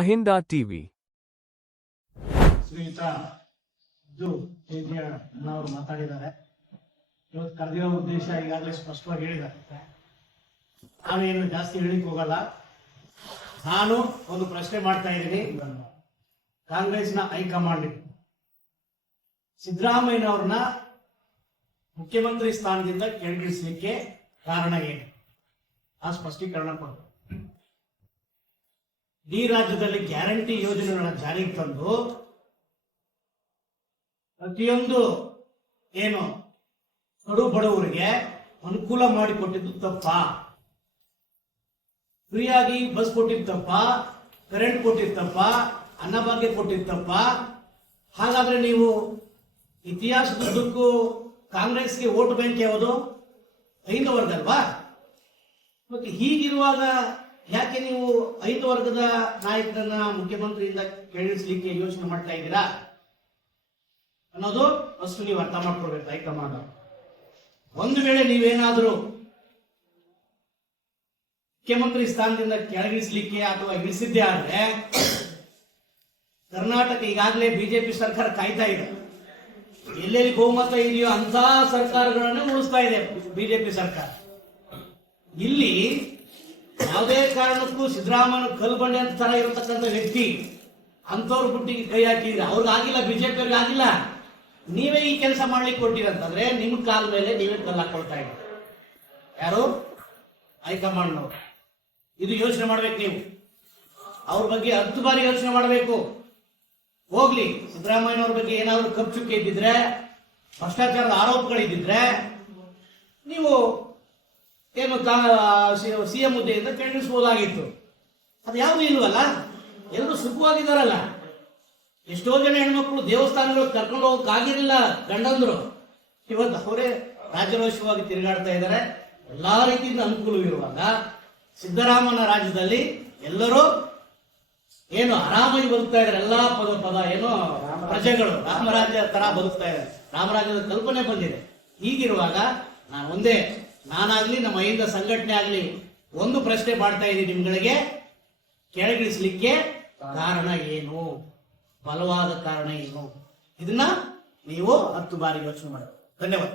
Ahinda TV. ಶ್ರೀಯುತ ಅವರು ಮಾತಾಡಿದ್ದಾರೆ. ಇವತ್ತು ಕರೆದಿರೋ ಉದ್ದೇಶ ಈಗಾಗಲೇ ಸ್ಪಷ್ಟವಾಗಿ ಹೇಳಿದ್ದಾರೆ. ನಾವೇನು ಜಾಸ್ತಿ ಹೇಳಿಕ್ ಹೋಗಲ್ಲ. ನಾನು ಒಂದು ಪ್ರಶ್ನೆ ಮಾಡ್ತಾ ಇದ್ದೀನಿ. ಕಾಂಗ್ರೆಸ್ನ ಹೈಕಮಾಂಡ್ ಸಿದ್ದರಾಮಯ್ಯನವ್ರನ್ನ ಮುಖ್ಯಮಂತ್ರಿ ಸ್ಥಾನದಿಂದ ಕೆಳಗಿಳಿಸಲಿಕ್ಕೆ ಕಾರಣ ಏನು? ಆ ಸ್ಪಷ್ಟೀಕರಣ ಕೊಡು. ಈ ರಾಜ್ಯದಲ್ಲಿ ಗ್ಯಾರಂಟಿ ಯೋಜನೆಗಳನ್ನ ಜಾರಿಗೆ ತಂದು ಪ್ರತಿಯೊಂದು ಏನು ಕಡು ಬಡವರಿಗೆ ಅನುಕೂಲ ಮಾಡಿಕೊಟ್ಟಿದ್ದು ತಪ್ಪ? ಫ್ರೀಯಾಗಿ ಬಸ್ ಕೊಟ್ಟಿದ್ದಪ್ಪ, ಕರೆಂಟ್ ಕೊಟ್ಟಿದ್ದಪ್ಪ, ಅನ್ನಭಾಗ್ಯ ಕೊಟ್ಟಿದ್ದಪ್ಪ? ಹಾಗಾದ್ರೆ ನೀವು ಇತಿಹಾಸದುದ್ದಕ್ಕೂ ಕಾಂಗ್ರೆಸ್ಗೆ ವೋಟ್ ಬ್ಯಾಂಕ್ ಯಾವುದು? ಐದು ವರ್ಗ ಅಲ್ವಾ? ಮತ್ತೆ ಹೀಗಿರುವಾಗ ಯಾಕೆ ನೀವು ಐದು ವರ್ಗದ ನಾಯಕರನ್ನ ಮುಖ್ಯಮಂತ್ರಿಯಿಂದ ಕೆಳಗಿಳಿಸಲಿಕ್ಕೆ ಯೋಚನೆ ಮಾಡ್ತಾ ಇದ್ದೀರಾ ಅನ್ನೋದು ಅಷ್ಟು ನೀವು ಅರ್ಥ ಮಾಡ್ಕೊಳ್ಬೇಕು. ಹೈಕಮಾಂಡ್ ಒಂದು ವೇಳೆ ನೀವೇನಾದ್ರೂ ಮುಖ್ಯಮಂತ್ರಿ ಸ್ಥಾನದಿಂದ ಕೆಳಗಿಳಿಸಲಿಕ್ಕೆ ಅಥವಾ ಇಳಿಸಿದ್ದೇ ಆದ್ರೆ ಕರ್ನಾಟಕ ಈಗಾಗಲೇ ಬಿಜೆಪಿ ಸರ್ಕಾರ ಕಾಯ್ತಾ ಇದೆ. ಎಲ್ಲೆಲ್ಲಿ ಬಹುಮತ ಇದೆಯೋ ಅಂತ ಸರ್ಕಾರಗಳನ್ನು ಉಳಿಸ್ತಾ ಇದೆ ಬಿಜೆಪಿ ಸರ್ಕಾರ. ಇಲ್ಲಿ ಯಾವುದೇ ಕಾರಣಕ್ಕೂ ಸಿದ್ದರಾಮಯ್ಯ ಕಲ್ಬಂಡೆ ಅಂತ ತರ ಇರತಕ್ಕಂಥ ವ್ಯಕ್ತಿ ಅಂತವ್ರ ಬುಟ್ಟಿಗೆ ಕೈ ಹಾಕಿದ್ರೆ ಅವ್ರಿಗೆ ಆಗಿಲ್ಲ, ಬಿಜೆಪಿ ಅವ್ರಿಗೆ ಆಗಿಲ್ಲ. ನೀವೇ ಈ ಕೆಲಸ ಮಾಡ್ಲಿಕ್ಕೆ ಕೊಟ್ಟಿರಂತಂದ್ರೆ ನಿಮ್ ಕಾಲ ಮೇಲೆ ನೀವೇ ಕಲ್ಲು ಹಾಕೊಳ್ತಾ ಇದ್ದೀರಿ. ಯಾರು? ಹೈಕಮಾಂಡ್ನವ್ರು. ಇದು ಯೋಚನೆ ಮಾಡ್ಬೇಕು ನೀವು. ಅವ್ರ ಬಗ್ಗೆ 10 ಬಾರಿ ಯೋಚನೆ ಮಾಡಬೇಕು. ಹೋಗ್ಲಿ, ಸಿದ್ದರಾಮಯ್ಯನವ್ರ ಬಗ್ಗೆ ಏನಾದ್ರು ಕಪ್ಪುಚುಕ್ಕೆ ಇದ್ದಿದ್ರೆ, ಭ್ರಷ್ಟಾಚಾರದ ಆರೋಪಗಳಿದ್ದಿದ್ರೆ ನೀವು ಏನು ಸಿಎಂ ಹುದ್ದೆಯಿಂದ ಕೆಳಗಿಳಿಸಬಹುದಾಗಿತ್ತು. ಅದು ಯಾವುದು ಇಲ್ವಲ್ಲ. ಎಲ್ಲರೂ ಸುಖವಾಗಿದ್ದಾರಲ್ಲ. ಎಷ್ಟೋ ಜನ ಹೆಣ್ಮಕ್ಳು ದೇವಸ್ಥಾನಗಳು ಕರ್ಕೊಂಡು ಹೋಗಕ್ಕಾಗಿರಲಿಲ್ಲ ಗಂಡಂದ್ರು. ಇವತ್ತು ಅವರೇ ರಾಜರೋಷವಾಗಿ ತಿರುಗಾಡ್ತಾ ಇದ್ದಾರೆ. ಎಲ್ಲಾ ರೀತಿಯಿಂದ ಅನುಕೂಲವಿರುವಾಗ ಸಿದ್ದರಾಮಯ್ಯನ ರಾಜ್ಯದಲ್ಲಿ ಎಲ್ಲರೂ ಏನು ಆರಾಮಾಗಿ ಬದುಕ್ತಾ ಇದ್ದಾರೆ. ಎಲ್ಲಾ ಪದ ಏನು ಪ್ರಜೆಗಳು ರಾಮರಾಜ್ಯ ತರ ಬದುಕ್ತಾ ಇದ್ದಾರೆ. ರಾಮರಾಜ್ಯದ ಕಲ್ಪನೆ ಬಂದಿದೆ. ಹೀಗಿರುವಾಗ ನಾನಾಗ್ಲಿ ನಮ್ಮ ಅಹಿಂದ ಸಂಘಟನೆ ಆಗ್ಲಿ ಒಂದು ಪ್ರಶ್ನೆ ಮಾಡ್ತಾ ಇದ್ದೀನಿ ನಿಮ್ಗಳಿಗೆ. ಕೆಳಗಿಳಿಸಲಿಕ್ಕೆ ಕಾರಣ ಏನು? ಬಲವಾದ ಕಾರಣ ಏನು? ಇದನ್ನ ನೀವು 10 ಬಾರಿ ಯೋಚನೆ ಮಾಡಬೇಕು. ಧನ್ಯವಾದ.